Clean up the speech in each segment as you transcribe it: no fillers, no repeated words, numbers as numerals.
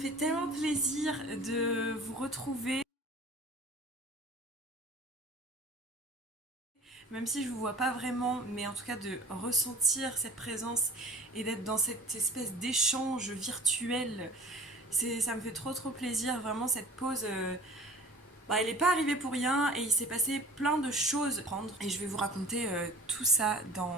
fait tellement plaisir de vous retrouver. Même si je vous vois pas vraiment, mais en tout cas de ressentir cette présence et d'être dans cette espèce d'échange virtuel, ça me fait trop plaisir. Vraiment cette pause, elle n'est pas arrivée pour rien et il s'est passé plein de choses à prendre. Et je vais vous raconter tout ça dans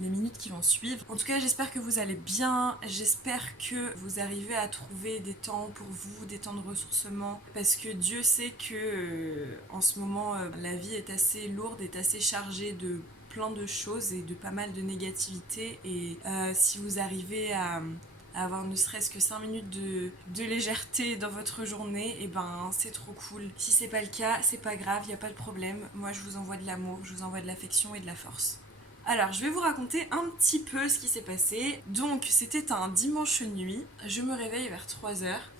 les minutes qui vont suivre. En tout cas, j'espère que vous allez bien, j'espère que vous arrivez à trouver des temps pour vous, des temps de ressourcement, parce que Dieu sait que en ce moment, la vie est assez lourde, est assez chargée de plein de choses et de pas mal de négativité. Et si vous arrivez à avoir ne serait-ce que 5 minutes de légèreté dans votre journée, et ben c'est trop cool. Si c'est pas le cas, c'est pas grave, y a pas de problème. Moi je vous envoie de l'amour, je vous envoie de l'affection et de la force. Alors, je vais vous raconter un petit peu ce qui s'est passé. Donc, c'était un dimanche nuit. Je me réveille vers 3 heures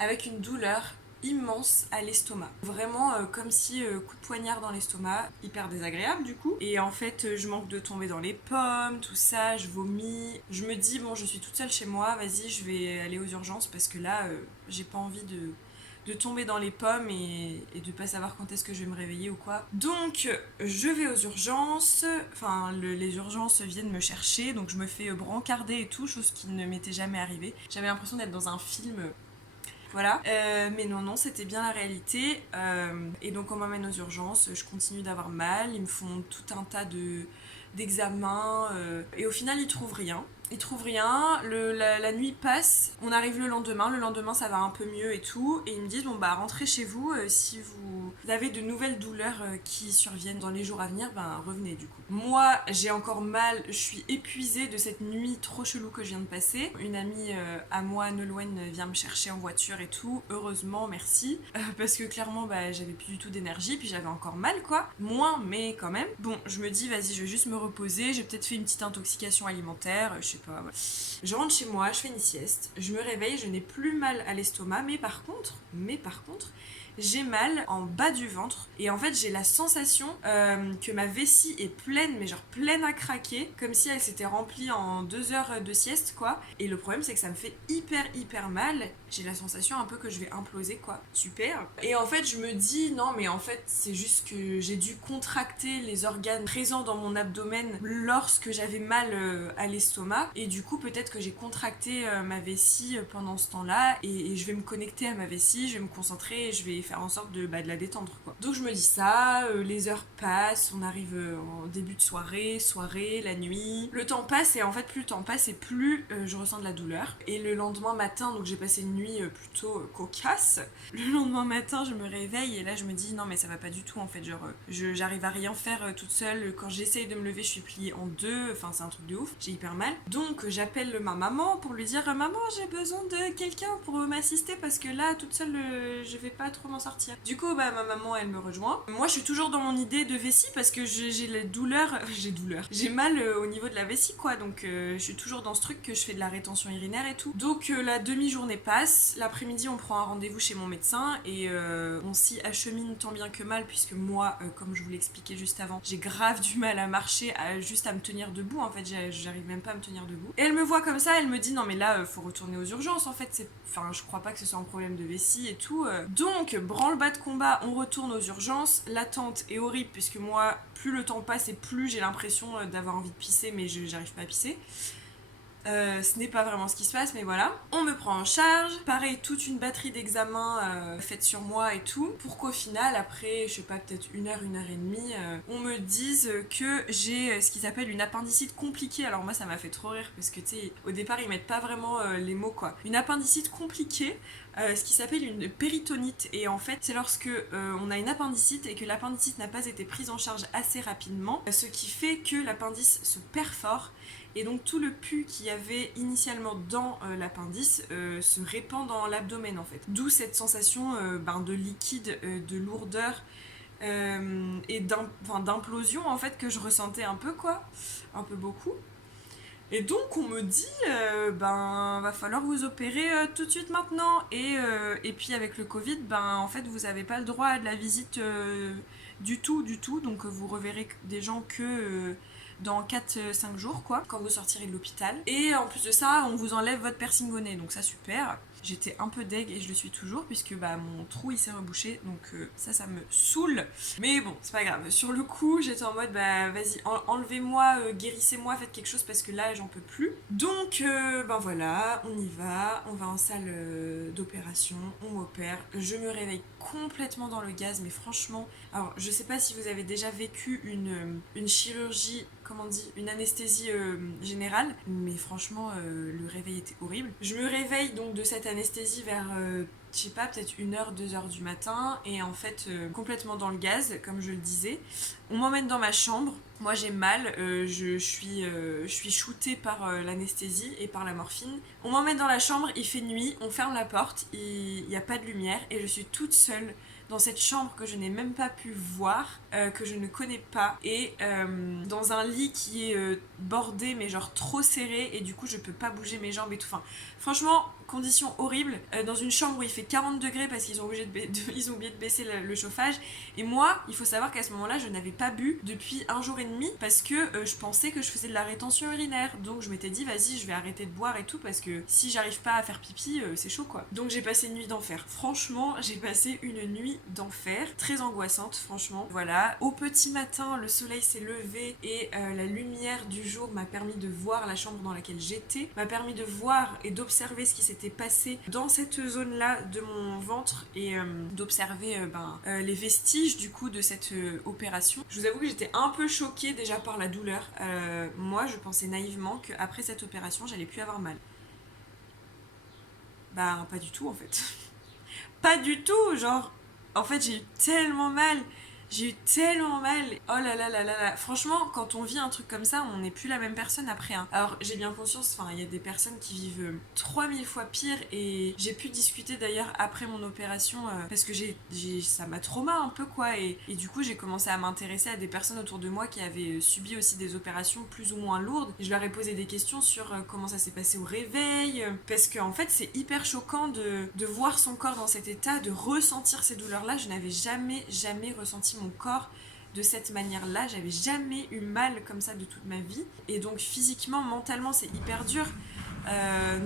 avec une douleur immense à l'estomac. Vraiment comme si coup de poignard dans l'estomac, hyper désagréable du coup. Et en fait, je manque de tomber dans les pommes, tout ça, je vomis. Je me dis, bon, je suis toute seule chez moi, vas-y, je vais aller aux urgences parce que là, j'ai pas envie de tomber dans les pommes et de pas savoir quand est-ce que je vais me réveiller ou quoi. Donc je vais aux urgences, enfin les urgences viennent me chercher, donc je me fais brancarder et tout, chose qui ne m'était jamais arrivée. J'avais l'impression d'être dans un film. Voilà, mais non, c'était bien la réalité. Et donc on m'emmène aux urgences, je continue d'avoir mal, ils me font tout un tas d'examens, et au final ils trouvent rien. Ils trouvent rien, la nuit passe, on arrive le lendemain ça va un peu mieux et tout, et ils me disent bon bah rentrez chez vous, si vous avez de nouvelles douleurs qui surviennent dans les jours à venir, ben revenez du coup. Moi j'ai encore mal, je suis épuisée de cette nuit trop chelou que je viens de passer. Une amie à moi, Nolwenn, vient me chercher en voiture et tout, heureusement, merci, parce que clairement bah j'avais plus du tout d'énergie, puis j'avais encore mal quoi, moins mais quand même. Bon, je me dis vas-y je vais juste me reposer, j'ai peut-être fait une petite intoxication alimentaire, je sais pas, voilà. Je rentre chez moi, je fais une sieste, je me réveille, je n'ai plus mal à l'estomac, mais par contre, j'ai mal en bas du ventre et en fait j'ai la sensation que ma vessie est pleine, mais genre pleine à craquer, comme si elle s'était remplie en 2 heures de sieste quoi. Et le problème c'est que ça me fait hyper mal, j'ai la sensation un peu que je vais imploser quoi. Super. Et en fait je me dis non mais en fait c'est juste que j'ai dû contracter les organes présents dans mon abdomen lorsque j'avais mal à l'estomac, et du coup peut-être que j'ai contracté ma vessie pendant ce temps-là, et je vais me connecter à ma vessie, je vais me concentrer et je vais faire en sorte de la détendre quoi. Donc je me dis ça, les heures passent, on arrive en début de soirée, la nuit, le temps passe, et en fait plus le temps passe et plus je ressens de la douleur. Et le lendemain matin, donc j'ai passé une nuit plutôt cocasse, le lendemain matin je me réveille et là je me dis non mais ça va pas du tout en fait, genre j'arrive à rien faire toute seule, quand j'essaye de me lever je suis pliée en deux, enfin c'est un truc de ouf, j'ai hyper mal. Donc j'appelle ma maman pour lui dire maman j'ai besoin de quelqu'un pour m'assister parce que là toute seule je vais pas trop m'en sortir. Du coup bah ma maman elle me rejoint. Moi je suis toujours dans mon idée de vessie parce que j'ai les douleurs, j'ai mal au niveau de la vessie quoi, donc je suis toujours dans ce truc que je fais de la rétention urinaire et tout. Donc la demi-journée passe, l'après-midi on prend un rendez-vous chez mon médecin et on s'y achemine tant bien que mal, puisque moi comme je vous l'expliquais juste avant, j'ai grave du mal à marcher, juste à me tenir debout en fait, j'arrive même pas à me tenir debout. Et elle me voit comme ça, elle me dit non mais là faut retourner aux urgences en fait, enfin je crois pas que ce soit un problème de vessie et tout. Donc branle-bas de combat, on retourne aux urgences, l'attente est horrible puisque moi plus le temps passe et plus j'ai l'impression d'avoir envie de pisser, mais j'arrive pas à pisser. Ce n'est pas vraiment ce qui se passe, mais voilà. On me prend en charge, pareil, toute une batterie d'examens faite sur moi et tout, pour qu'au final, après, je sais pas, peut-être une heure et demie, on me dise que j'ai ce qu'ils appellent une appendicite compliquée. Alors moi, ça m'a fait trop rire, parce que tu sais, au départ, ils mettent pas vraiment les mots, quoi. Une appendicite compliquée, ce qui s'appelle une péritonite, et en fait, c'est lorsque on a une appendicite et que l'appendicite n'a pas été prise en charge assez rapidement, ce qui fait que l'appendice se perfore, et donc tout le pus qu'il y avait initialement dans l'appendice se répand dans l'abdomen en fait. D'où cette sensation de liquide, de lourdeur et d'implosion en fait que je ressentais un peu quoi, un peu beaucoup. Et donc on me dit va falloir vous opérer tout de suite maintenant, et puis avec le Covid en fait vous avez pas le droit à de la visite du tout, donc vous reverrez des gens que dans 4-5 jours quoi, quand vous sortirez de l'hôpital, et en plus de ça on vous enlève votre piercing au nez, donc ça super. J'étais un peu deg et je le suis toujours puisque mon trou il s'est rebouché, donc ça me saoule. Mais bon, c'est pas grave. Sur le coup, j'étais en mode vas-y, enlevez-moi, guérissez-moi, faites quelque chose parce que là j'en peux plus. Donc voilà, on y va, on va en salle d'opération, on m'opère, je me réveille complètement dans le gaz, mais franchement, alors je sais pas si vous avez déjà vécu une chirurgie, comment on dit, une anesthésie générale, mais franchement le réveil était horrible. Je me réveille donc de cette anesthésie vers je sais pas, peut-être 1h, 2h du matin, et en fait, complètement dans le gaz, comme je le disais. On m'emmène dans ma chambre, moi j'ai mal, je suis shootée par l'anesthésie et par la morphine. On m'emmène dans la chambre, il fait nuit, on ferme la porte, il n'y a pas de lumière, et je suis toute seule dans cette chambre que je n'ai même pas pu voir, que je ne connais pas, et dans un lit qui est bordé mais genre trop serré, et du coup je peux pas bouger mes jambes et tout. Enfin, franchement, conditions horribles, dans une chambre où il fait 40 degrés parce qu'ils ont, ils ont oublié de baisser le chauffage. Et moi, il faut savoir qu'à ce moment-là, je n'avais pas bu depuis 1 jour et demi parce que je pensais que je faisais de la rétention urinaire. Donc je m'étais dit, vas-y, je vais arrêter de boire et tout parce que si j'arrive pas à faire pipi, c'est chaud quoi. Donc j'ai passé une nuit d'enfer. Franchement, j'ai passé une nuit d'enfer, très angoissante, franchement. Voilà, au petit matin, le soleil s'est levé et la lumière du jour m'a permis de voir la chambre dans laquelle j'étais, m'a permis de voir et d'observer ce qui s'était passé dans cette zone-là de mon ventre et d'observer les vestiges du coup de cette opération. Je vous avoue que j'étais un peu choquée déjà par la douleur. Moi, je pensais naïvement qu'après cette opération, j'allais plus avoir mal. Bah, pas du tout en fait. Pas du tout, genre, en fait, j'ai eu tellement mal. J'ai eu tellement mal. Oh là là là là là. Franchement, quand on vit un truc comme ça, on n'est plus la même personne après. Hein. Alors, j'ai bien conscience, enfin, il y a des personnes qui vivent 3000 fois pire. Et j'ai pu discuter d'ailleurs après mon opération parce que ça m'a trauma un peu quoi. Et du coup, j'ai commencé à m'intéresser à des personnes autour de moi qui avaient subi aussi des opérations plus ou moins lourdes. Et je leur ai posé des questions sur comment ça s'est passé au réveil. Parce qu'en fait, c'est hyper choquant de voir son corps dans cet état, de ressentir ces douleurs-là. Je n'avais jamais ressenti mon corps de cette manière-là. J'avais jamais eu mal comme ça de toute ma vie. Et donc physiquement, mentalement, c'est hyper dur.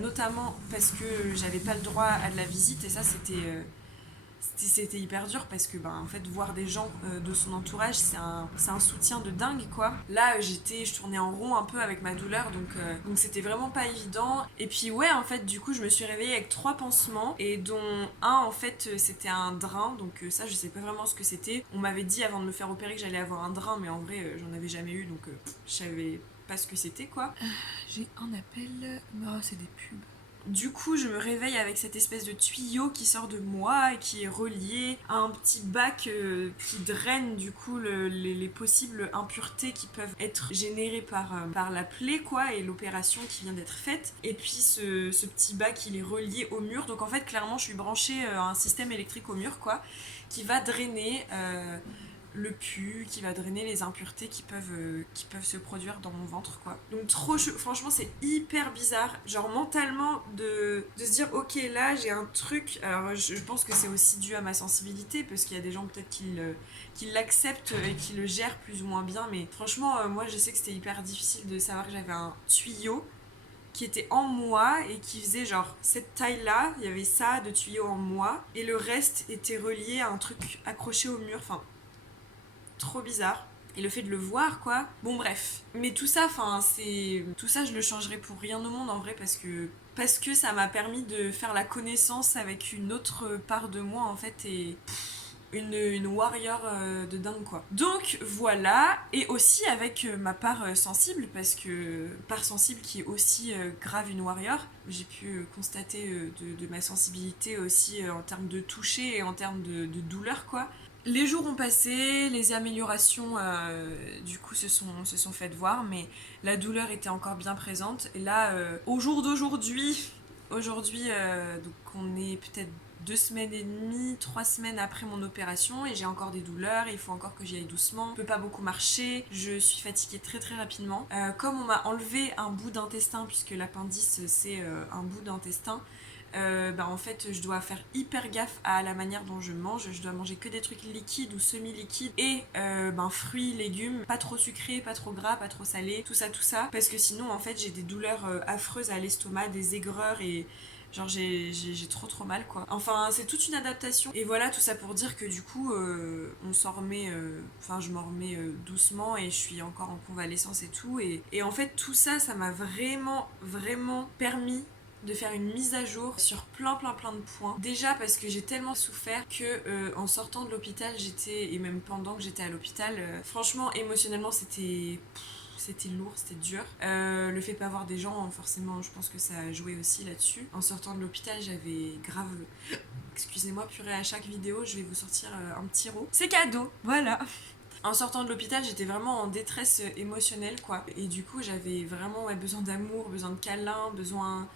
Notamment parce que j'avais pas le droit à de la visite et ça c'était hyper dur parce que en fait voir des gens de son entourage c'est un soutien de dingue quoi. Là je tournais en rond un peu avec ma douleur donc c'était vraiment pas évident. Et puis ouais en fait du coup je me suis réveillée avec 3 pansements et dont un en fait c'était un drain donc ça je sais pas vraiment ce que c'était. On m'avait dit avant de me faire opérer que j'allais avoir un drain mais en vrai j'en avais jamais eu donc je savais pas ce que c'était quoi. J'ai un appel, oh c'est des pubs. Du coup, je me réveille avec cette espèce de tuyau qui sort de moi et qui est relié à un petit bac qui draine du coup les possibles impuretés qui peuvent être générées par la plaie quoi et l'opération qui vient d'être faite. Et puis ce petit bac il est relié au mur. Donc en fait clairement je suis branchée à un système électrique au mur quoi qui va drainer le pus, qui va drainer les impuretés qui peuvent se produire dans mon ventre quoi. Donc franchement c'est hyper bizarre, genre mentalement de se dire ok là j'ai un truc, alors je pense que c'est aussi dû à ma sensibilité parce qu'il y a des gens peut-être qui l'acceptent et qui le gèrent plus ou moins bien mais franchement moi je sais que c'était hyper difficile de savoir que j'avais un tuyau qui était en moi et qui faisait genre cette taille là, il y avait ça de tuyau en moi et le reste était relié à un truc accroché au mur, enfin trop bizarre. Et le fait de le voir, quoi. Bon, bref. Mais tout ça, tout ça, je le changerais pour rien au monde, en vrai, parce que ça m'a permis de faire la connaissance avec une autre part de moi, en fait, et une warrior de dingue, quoi. Donc, voilà. Et aussi avec ma part sensible, parce que part sensible qui est aussi grave une warrior. J'ai pu constater de ma sensibilité aussi en termes de toucher et en termes de douleur, quoi. Les jours ont passé, les améliorations du coup se sont faites voir, mais la douleur était encore bien présente. Et là, au jour d'aujourd'hui, donc on est peut-être 2 semaines et demie, 3 semaines après mon opération et j'ai encore des douleurs, il faut encore que j'y aille doucement, je peux pas beaucoup marcher, je suis fatiguée très très rapidement. Comme on m'a enlevé un bout d'intestin, puisque l'appendice c'est un bout d'intestin, en fait je dois faire hyper gaffe à la manière dont je mange. Je dois manger que des trucs liquides ou semi-liquides et fruits, légumes, pas trop sucrés, pas trop gras, pas trop salés, tout ça parce que sinon en fait j'ai des douleurs affreuses à l'estomac, des aigreurs et Genre j'ai trop mal quoi. Enfin c'est toute une adaptation. Et voilà, tout ça pour dire que du coup on s'en remet, enfin je m'en remets doucement et je suis encore en convalescence et tout. Et en fait tout ça, ça m'a vraiment permis de faire une mise à jour sur plein de points. Déjà parce que j'ai tellement souffert que en sortant de l'hôpital j'étais, et même pendant que j'étais à l'hôpital, franchement émotionnellement c'était lourd, c'était dur. Le fait de pas voir des gens, forcément, je pense que ça a joué aussi là-dessus. En sortant de l'hôpital, j'avais grave... Excusez-moi, purée, à chaque vidéo, je vais vous sortir un petit rot. C'est cadeau, voilà. En sortant de l'hôpital, j'étais vraiment en détresse émotionnelle, quoi. Et du coup, j'avais vraiment besoin d'amour, besoin de câlins, besoin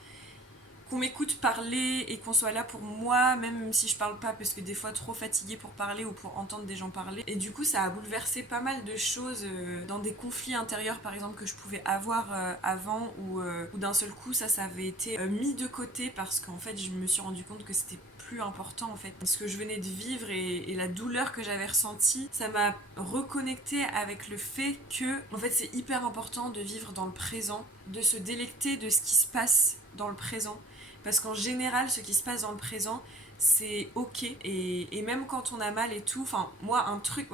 qu'on m'écoute parler et qu'on soit là pour moi, même si je parle pas, parce que des fois trop fatiguée pour parler ou pour entendre des gens parler. Et du coup, ça a bouleversé pas mal de choses dans des conflits intérieurs, par exemple, que je pouvais avoir avant, ou d'un seul coup, ça avait été mis de côté parce qu'en fait, je me suis rendu compte que c'était plus important en fait. Ce que je venais de vivre et la douleur que j'avais ressentie, ça m'a reconnecté avec le fait que en fait c'est hyper important de vivre dans le présent, de se délecter de ce qui se passe dans le présent. Parce qu'en général, ce qui se passe dans le présent, c'est ok. Et même quand on a mal et tout, enfin, moi, un truc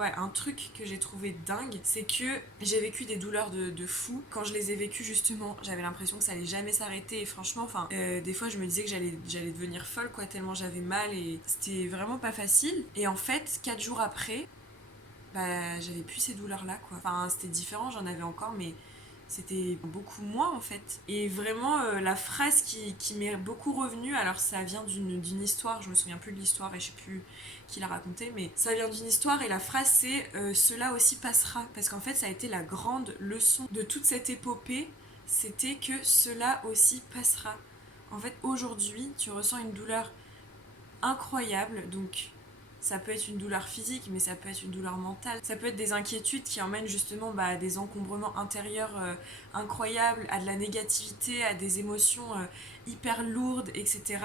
que j'ai trouvé dingue, c'est que j'ai vécu des douleurs de fou. Quand je les ai vécues, justement, j'avais l'impression que ça allait jamais s'arrêter. Et franchement, enfin, des fois, je me disais que j'allais devenir folle, quoi, tellement j'avais mal. Et c'était vraiment pas facile. Et en fait, 4 jours après, bah, j'avais plus ces douleurs-là, quoi. Enfin, c'était différent, j'en avais encore, mais c'était beaucoup moins en fait. Et vraiment, la phrase qui m'est beaucoup revenue, alors ça vient d'une histoire, je me souviens plus de l'histoire et je sais plus qui l'a raconté, mais ça vient d'une histoire et la phrase c'est cela aussi passera. Parce qu'en fait, ça a été la grande leçon de toute cette épopée, c'était que cela aussi passera. En fait, aujourd'hui, tu ressens une douleur incroyable, donc ça peut être une douleur physique, mais ça peut être une douleur mentale. Ça peut être des inquiétudes qui emmènent justement à des encombrements intérieurs incroyables, à de la négativité, à des émotions hyper lourdes, etc.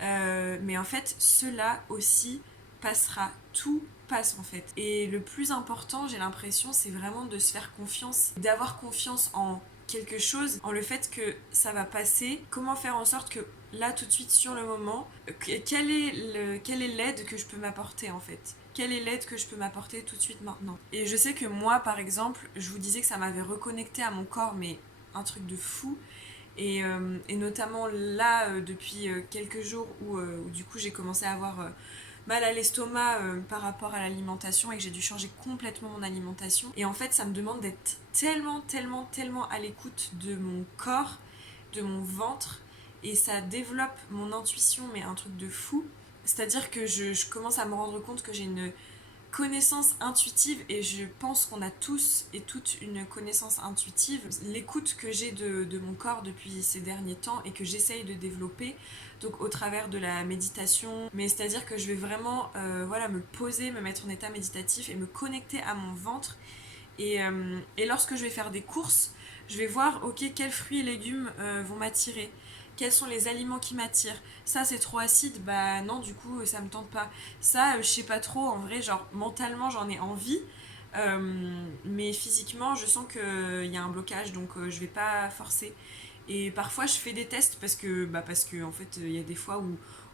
Mais en fait, cela aussi passera. Tout passe en fait. Et le plus important, j'ai l'impression, c'est vraiment de se faire confiance, d'avoir confiance en quelque chose, en le fait que ça va passer. Comment faire en sorte que là tout de suite sur le moment, quelle est l'aide que je peux m'apporter en fait, quelle est l'aide que je peux m'apporter tout de suite maintenant. Et je sais que moi par exemple, je vous disais que ça m'avait reconnecté à mon corps, mais un truc de fou. Et notamment là depuis quelques jours où du coup j'ai commencé à avoir mal à l'estomac par rapport à l'alimentation et que j'ai dû changer complètement mon alimentation. Et en fait ça me demande d'être tellement à l'écoute de mon corps, de mon ventre, et ça développe mon intuition, mais un truc de fou. C'est-à-dire que je commence à me rendre compte que j'ai une connaissance intuitive, et je pense qu'on a tous et toutes une connaissance intuitive. L'écoute que j'ai de mon corps depuis ces derniers temps et que j'essaye de développer, donc au travers de la méditation, mais c'est-à-dire que je vais vraiment voilà, me poser, me mettre en état méditatif et me connecter à mon ventre. Et lorsque je vais faire des courses, je vais voir, ok, quels fruits et légumes vont m'attirer, quels sont les aliments qui m'attirent. Ça c'est trop acide, bah non, du coup ça me tente pas. Ça je sais pas trop, en vrai, genre mentalement j'en ai envie, mais physiquement je sens qu'il y a un blocage, donc je vais pas forcer. Et parfois je fais des tests parce que en fait il y a des fois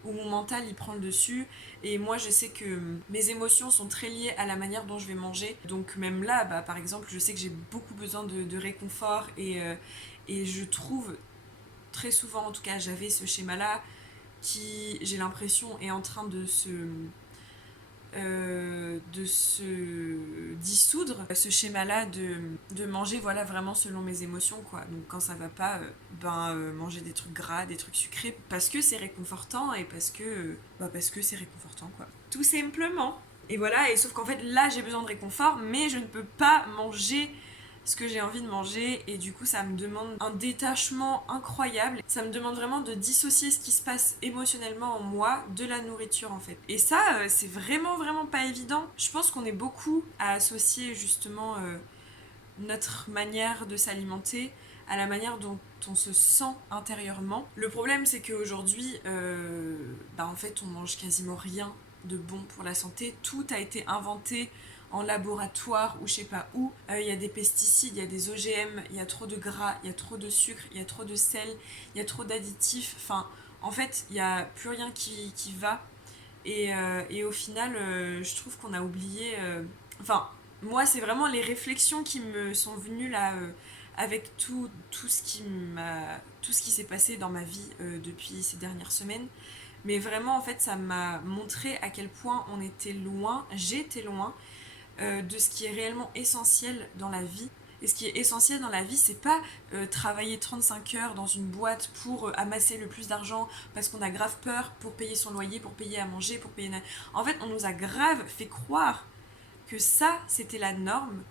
où mon mental il prend le dessus, et moi je sais que mes émotions sont très liées à la manière dont je vais manger. Donc même là, bah, par exemple, je sais que j'ai beaucoup besoin de réconfort, et je trouve très souvent, en tout cas j'avais ce schéma là qui, j'ai l'impression, est en train de se dissoudre, ce schéma-là de manger, voilà, vraiment selon mes émotions, quoi. Donc quand ça va pas, manger des trucs gras, des trucs sucrés, parce que c'est réconfortant, et parce que c'est réconfortant, quoi. Tout simplement. Et voilà, et sauf qu'en fait là j'ai besoin de réconfort, mais je ne peux pas manger ce que j'ai envie de manger, et du coup ça me demande un détachement incroyable. Ça me demande vraiment de dissocier ce qui se passe émotionnellement en moi de la nourriture en fait. Et ça c'est vraiment pas évident. Je pense qu'on est beaucoup à associer justement notre manière de s'alimenter à la manière dont on se sent intérieurement. Le problème c'est qu'aujourd'hui en fait on mange quasiment rien de bon pour la santé. Tout a été inventé en laboratoire ou je sais pas où. Il y a des pesticides, il y a des OGM, il y a trop de gras, il y a trop de sucre, il y a trop de sel, il y a trop d'additifs. Enfin, en fait, il n'y a plus rien qui va. Et au final, je trouve qu'on a oublié. Enfin, moi, c'est vraiment les réflexions qui me sont venues là, avec tout ce qui s'est passé dans ma vie depuis ces dernières semaines. Mais vraiment, en fait, ça m'a montré à quel point on était loin, j'étais loin de ce qui est réellement essentiel dans la vie. Et ce qui est essentiel dans la vie, c'est pas travailler 35 heures dans une boîte pour amasser le plus d'argent parce qu'on a grave peur pour payer son loyer, pour payer à manger, pour payer... En fait, on nous a grave fait croire que ça, c'était la norme.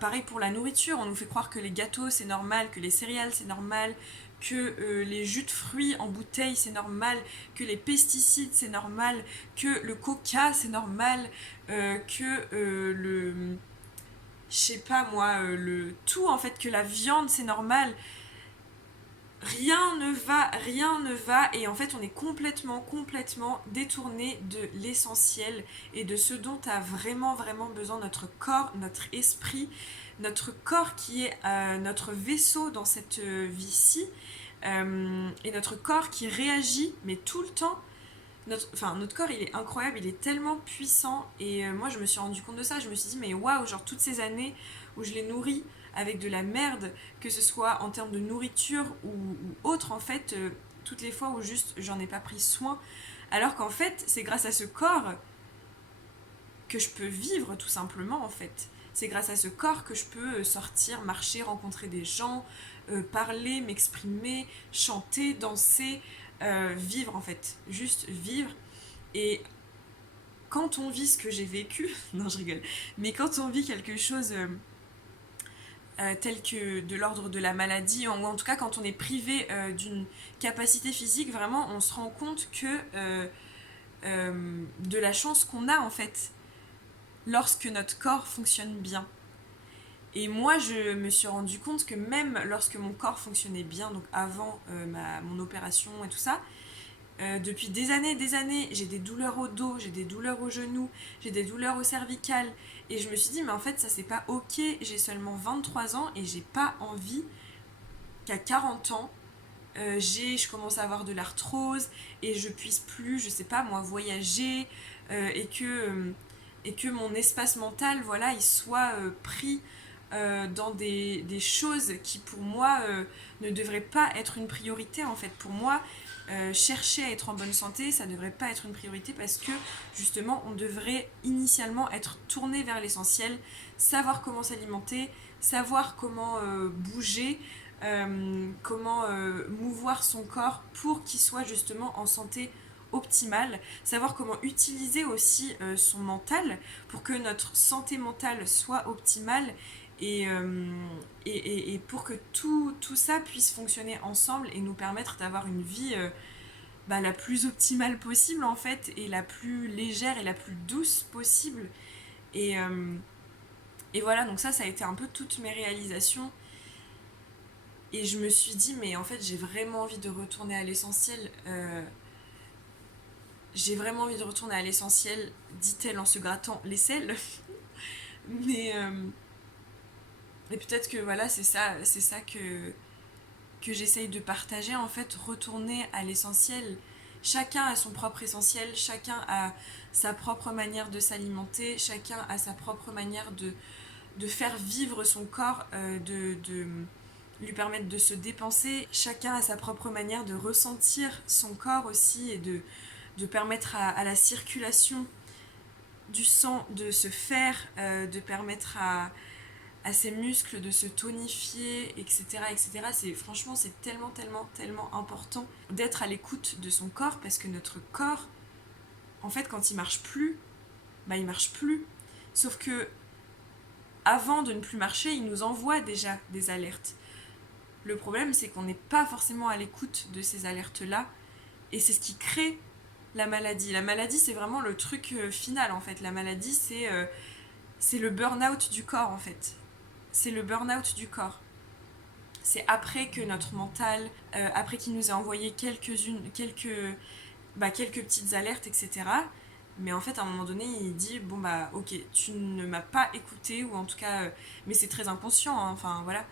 Pareil pour la nourriture, on nous fait croire que les gâteaux, c'est normal, que les céréales, c'est normal, que les jus de fruits en bouteille, c'est normal, que les pesticides, c'est normal, que le coca, c'est normal, que le... Je sais pas moi, le tout en fait, que la viande, c'est normal. Rien ne va, et en fait on est complètement détourné de l'essentiel et de ce dont a vraiment besoin notre corps, notre esprit, notre corps qui est notre vaisseau dans cette vie-ci, et notre corps qui réagit, mais tout le temps. Notre corps il est incroyable, il est tellement puissant, et moi je me suis rendu compte de ça, je me suis dit mais waouh, genre toutes ces années où je l'ai nourri avec de la merde, que ce soit en termes de nourriture ou autre en fait, toutes les fois où juste j'en ai pas pris soin, alors qu'en fait c'est grâce à ce corps que je peux vivre tout simplement en fait. C'est grâce à ce corps que je peux sortir, marcher, rencontrer des gens, parler, m'exprimer, chanter, danser, vivre en fait. Juste vivre. Et quand on vit ce que j'ai vécu, non je rigole, mais quand on vit quelque chose tel que de l'ordre de la maladie, ou en tout cas quand on est privé d'une capacité physique, vraiment on se rend compte que de la chance qu'on a en fait lorsque notre corps fonctionne bien. Et moi, je me suis rendu compte que même lorsque mon corps fonctionnait bien, donc avant mon opération et tout ça, depuis des années, j'ai des douleurs au dos, j'ai des douleurs aux genoux, j'ai des douleurs au cervical. Et je me suis dit, mais en fait, ça c'est pas ok, j'ai seulement 23 ans et j'ai pas envie qu'à 40 ans, je commence à avoir de l'arthrose et je puisse plus, je sais pas moi, voyager, et que mon espace mental, voilà, il soit pris dans des choses qui pour moi ne devraient pas être une priorité en fait. Pour moi, chercher à être en bonne santé, ça ne devrait pas être une priorité parce que justement on devrait initialement être tourné vers l'essentiel, savoir comment s'alimenter, savoir comment bouger, comment mouvoir son corps pour qu'il soit justement en santé optimale, savoir comment utiliser aussi son mental pour que notre santé mentale soit optimale, et, pour que tout ça puisse fonctionner ensemble et nous permettre d'avoir une vie la plus optimale possible en fait, et la plus légère et la plus douce possible. Et, euh, et voilà, donc ça a été un peu toutes mes réalisations. Et je me suis dit, mais en fait, j'ai vraiment envie de retourner à l'essentiel. J'ai vraiment envie de retourner à l'essentiel, dit-elle en se grattant l'aisselle. mais, et peut-être que voilà, c'est ça que j'essaye de partager, en fait, retourner à l'essentiel. Chacun a son propre essentiel, chacun a sa propre manière de s'alimenter, chacun a sa propre manière de faire vivre son corps, de lui permettre de se dépenser. Chacun a sa propre manière de ressentir son corps aussi, et de permettre à la circulation du sang de se faire, de permettre à ses muscles de se tonifier, etc. etc. Franchement, c'est tellement important d'être à l'écoute de son corps, parce que notre corps, en fait, quand il marche plus, il marche plus. Sauf que avant de ne plus marcher, il nous envoie déjà des alertes. Le problème, c'est qu'on n'est pas forcément à l'écoute de ces alertes-là, et c'est ce qui crée la maladie. La maladie, c'est vraiment le truc final, en fait. La maladie, c'est le burn-out du corps, en fait. C'est le burn-out du corps. C'est après que notre mental, après qu'il nous ait envoyé quelques petites alertes, etc. Mais en fait, à un moment donné, il dit, bon ok, tu ne m'as pas écouté, ou en tout cas, mais c'est très inconscient, hein, enfin voilà,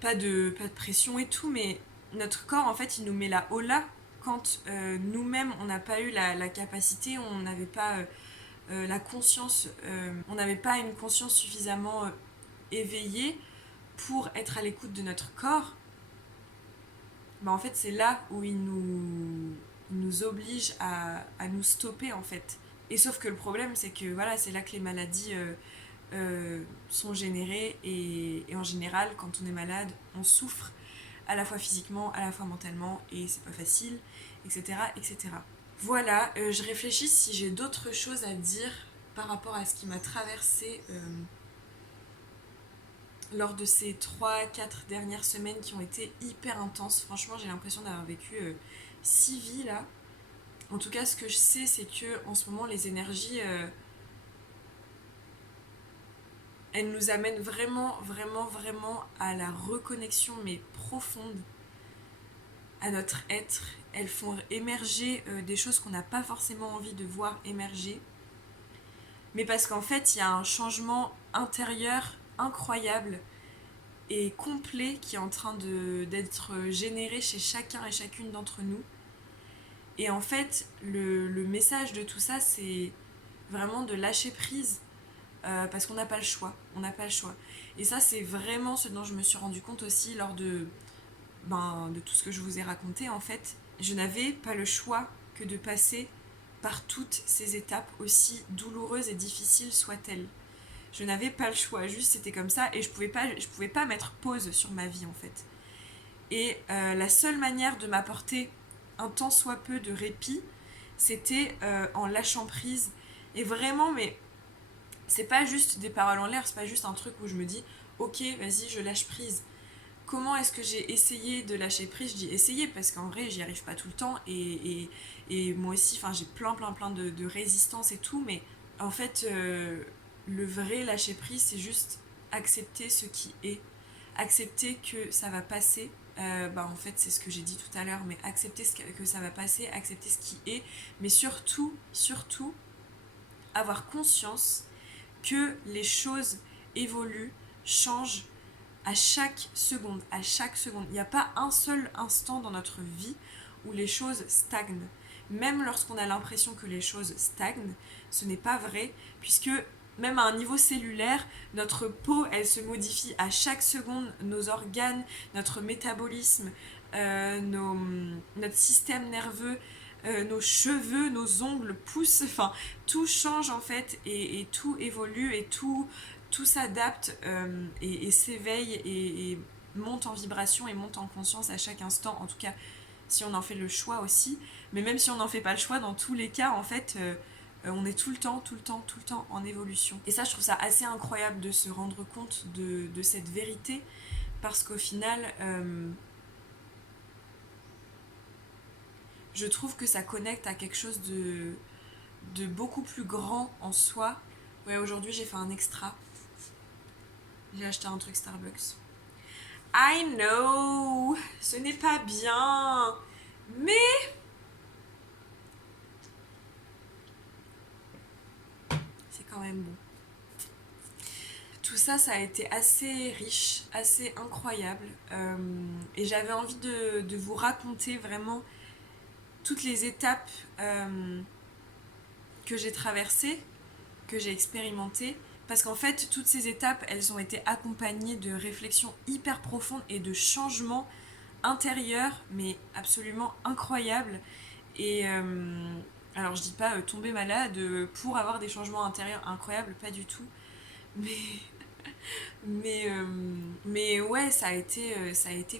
pas de pression et tout, mais notre corps, en fait, il nous met la hola quand nous-mêmes on n'a pas eu la capacité, on n'avait pas la conscience, on n'avait pas une conscience suffisamment éveillée pour être à l'écoute de notre corps, bah en fait c'est là où il nous oblige à nous stopper en fait. Et sauf que le problème c'est que voilà, c'est là que les maladies sont générées et en général quand on est malade on souffre à la fois physiquement, à la fois mentalement et c'est pas facile, etc. etc. Voilà, je réfléchis si j'ai d'autres choses à dire par rapport à ce qui m'a traversé lors de ces 3-4 dernières semaines qui ont été hyper intenses. Franchement, j'ai l'impression d'avoir vécu 6 vies là. En tout cas, ce que je sais, c'est que en ce moment, les énergies, elles nous amènent vraiment, vraiment, vraiment à la reconnexion, mais profonde, à notre être. Elles font émerger des choses qu'on n'a pas forcément envie de voir émerger. Mais parce qu'en fait, il y a un changement intérieur incroyable et complet qui est en train d'être généré chez chacun et chacune d'entre nous. Et en fait, le message de tout ça, c'est vraiment de lâcher prise parce qu'on n'a pas le choix. On n'a pas le choix. Et ça, c'est vraiment ce dont je me suis rendu compte aussi lors de tout ce que je vous ai raconté. En fait, je n'avais pas le choix que de passer par toutes ces étapes, aussi douloureuses et difficiles soient-elles. Je n'avais pas le choix, juste c'était comme ça et je pouvais pas mettre pause sur ma vie en fait. Et la seule manière de m'apporter un tant soit peu de répit, c'était en lâchant prise. Et vraiment, mais c'est pas juste des paroles en l'air, c'est pas juste un truc où je me dis ok, vas-y, je lâche prise. Comment est-ce que j'ai essayé de lâcher prise? Je dis essayer parce qu'en vrai, j'y arrive pas tout le temps et moi aussi, j'ai plein de résistance et tout, mais en fait, le vrai lâcher prise, c'est juste accepter ce qui est, accepter que ça va passer. En fait, c'est ce que j'ai dit tout à l'heure, mais accepter que ça va passer, accepter ce qui est, mais surtout, surtout, avoir conscience que les choses évoluent, changent à chaque seconde, à chaque seconde. Il n'y a pas un seul instant dans notre vie où les choses stagnent. Même lorsqu'on a l'impression que les choses stagnent, ce n'est pas vrai, puisque même à un niveau cellulaire, notre peau, elle se modifie à chaque seconde, nos organes, notre métabolisme, notre système nerveux, nos cheveux, nos ongles poussent, tout change en fait et tout évolue et tout s'adapte et s'éveille et monte en vibration et monte en conscience à chaque instant, en tout cas si on en fait le choix aussi, mais même si on n'en fait pas le choix, dans tous les cas en fait on est tout le temps en évolution. Et ça je trouve ça assez incroyable de se rendre compte de cette vérité, parce qu'au final je trouve que ça connecte à quelque chose de beaucoup plus grand en soi. Ouais, aujourd'hui j'ai fait un extra. J'ai acheté un truc Starbucks. I know, ce n'est pas bien, mais c'est quand même bon. Tout ça, ça a été assez riche, assez incroyable. Et j'avais envie de vous raconter vraiment toutes les étapes que j'ai traversées, que j'ai expérimentées. Parce qu'en fait, toutes ces étapes, elles ont été accompagnées de réflexions hyper profondes et de changements intérieurs, mais absolument incroyables. Et alors, je dis pas tomber malade pour avoir des changements intérieurs incroyables, pas du tout. Mais, mais ouais, ça a été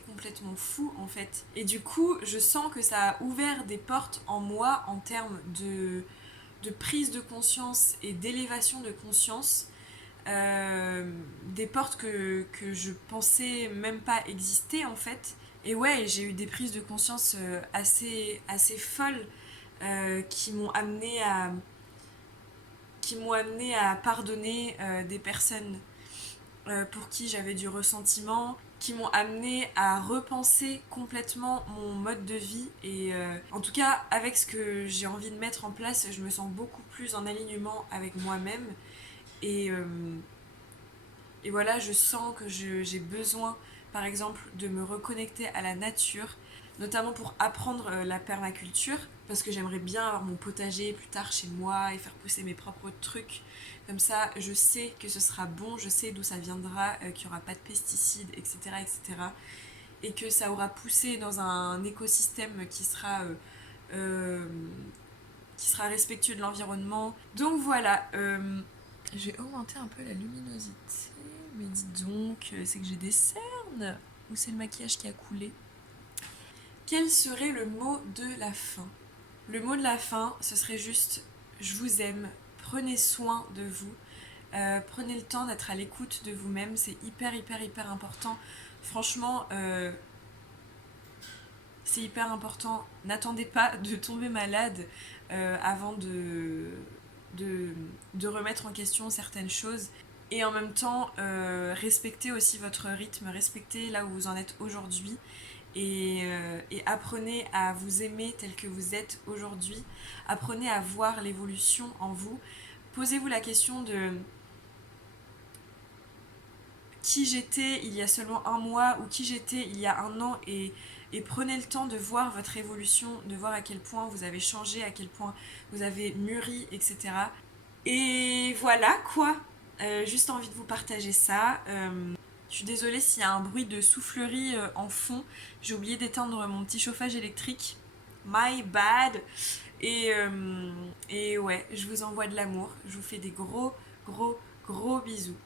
complètement fou en fait. Et du coup, je sens que ça a ouvert des portes en moi en termes de prise de conscience et d'élévation de conscience. Des portes que je pensais même pas exister en fait. Et ouais, j'ai eu des prises de conscience assez folles qui m'ont amené à pardonner des personnes pour qui j'avais du ressentiment, qui m'ont amené à repenser complètement mon mode de vie. Et en tout cas, avec ce que j'ai envie de mettre en place, je me sens beaucoup plus en alignement avec moi-même. Et, euh, et voilà, je sens que j'ai besoin, par exemple, de me reconnecter à la nature. notamment pour apprendre la permaculture, parce que j'aimerais bien avoir mon potager plus tard chez moi et faire pousser mes propres trucs. Comme ça, je sais que ce sera bon, je sais d'où ça viendra, qu'il n'y aura pas de pesticides, etc., etc. Et que ça aura poussé dans un écosystème euh, qui sera respectueux de l'environnement. Donc voilà, je vais augmenter un peu la luminosité. Mais dis donc, c'est que j'ai des cernes ou c'est le maquillage qui a coulé? Quel serait le mot de la fin? Le mot de la fin, ce serait juste je vous aime, prenez soin de vous, prenez le temps d'être à l'écoute de vous-même, c'est hyper hyper hyper important. Franchement, c'est hyper important. N'attendez pas de tomber malade avant de, de remettre en question certaines choses. Et en même temps, respectez aussi votre rythme, respectez là où vous en êtes aujourd'hui et apprenez à vous aimer tel que vous êtes aujourd'hui. Apprenez à voir l'évolution en vous. Posez-vous la question de qui j'étais il y a seulement un mois ou qui j'étais il y a un an et prenez le temps de voir votre évolution, de voir à quel point vous avez changé, à quel point vous avez mûri, etc. Et voilà quoi, juste envie de vous partager ça. Je suis désolée s'il y a un bruit de soufflerie en fond, j'ai oublié d'éteindre mon petit chauffage électrique. My bad. Et ouais, je vous envoie de l'amour, je vous fais des gros gros gros bisous.